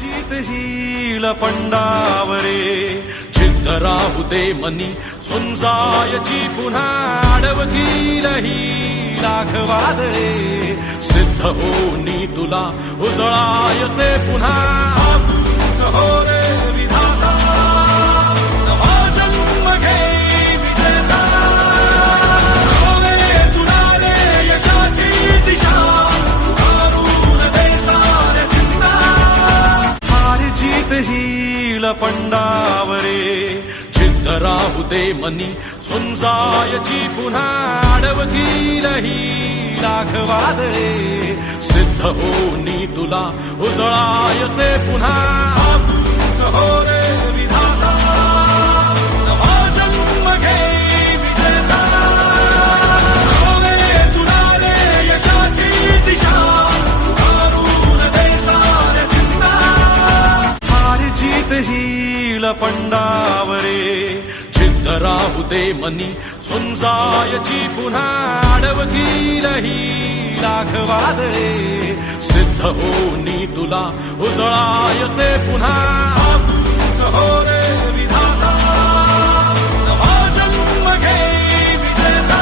जीत hill पंडावरे जिद्द राहू दे मनी सुंजायची पुन्हा अडवतील ही लाखवादळे सिद्ध होनी तुला उजळायचे पुन्हा आतूच हो रे विधाता नवा जन्म घे विजेता रोवे तुला रे यशाची दिशा सुधारून दे साऱ्या चिंता हार जीत हिल पंडावरे जिद्द राहू दे मनी सुंजायची पुन्हा अडवतील ही लाखवादळे सिद्ध होनी तुला उजळायचे पुन्हा आतूच हो रे विधाता नवा जन्म घे विजेता रोवे तुला रे यशाची दिशा सुधारून दे साऱ्या चिंता हार जीत हिल पंडावरे जिद्द राहू दे मनी सुंजायची पुन्हा अडवतील ही लाखवादळे सिद्ध होनी तुला उजळायचे पुन्हा आतूच हो रे विधाता नवा जन्म घे विजेता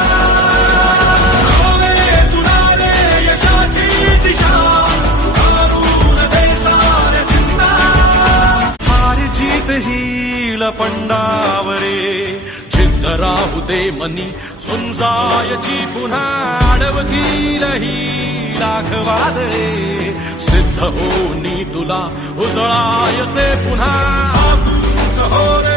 रोवे तुला रे यशाची दिशा सुधारून दे साऱ्या चिंता हार जीत हिल पंडावरे जिद्द राहू दे मनी सुंजायची पुन्हा अडवतील ही लाखवादळे सिद्ध होनी तुला उजळायचे पुन्हा आतूच हो रे